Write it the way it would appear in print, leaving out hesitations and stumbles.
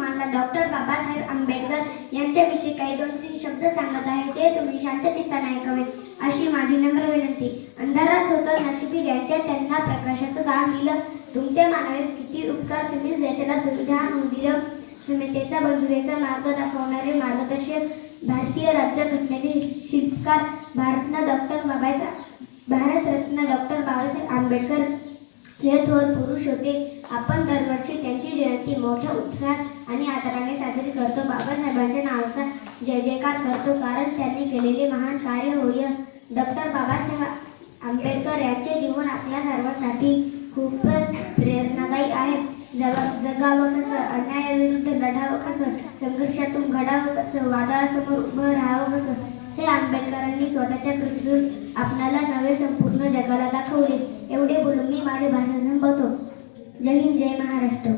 तुम्हाला डॉक्टर बाबासाहेब आंबेडकर यांच्याविषयी काही 2-3 शब्द सांगत आहे, ते तुम्ही शांत चित्ताने ऐकावे अशी माझी नम्र विनंती. अंधारात होतं नशिबी ज्यांच्या, त्यांना प्रकाशाचं दान दिलं. तुमच्या मानवी किती उपकार, तुम्हीच देशाला संविधान होऊन दिलं. समतेचा बंधुतेचा मार्ग दाखवणारे मार्गदर्शक, भारतीय राज्यघटनेचे शिल्पकार, भारतरत्न डॉक्टर बाबासाहेब आंबेडकर हे थोर पुरुष होते. आपण दरवर्षी त्यांची जयंती मोठ्या उत्साहात आणि आदराने साजरी करतो. बाबासाहेबांच्या नावाचा जय जयकार करतो, कारण त्यांनी केलेले महान कार्य होय. डॉक्टर बाबासाहेब आंबेडकर यांचे जीवन आपल्या सर्वांसाठी खूपच प्रेरणादायी आहे. जगावं कसं, अन्यायाविरुद्ध लढावं कसं, संघर्षातून घडावं कसं, वादळासमोर उभं राहावं कसं, हे आंबेडकरांनी स्वतःच्या कृतीतून आपणाला नवे संपूर्ण जगाला दाखवले. एवढे बोलून मी माझे भाषण संपवतो. जय हिंद, जय महाराष्ट्र.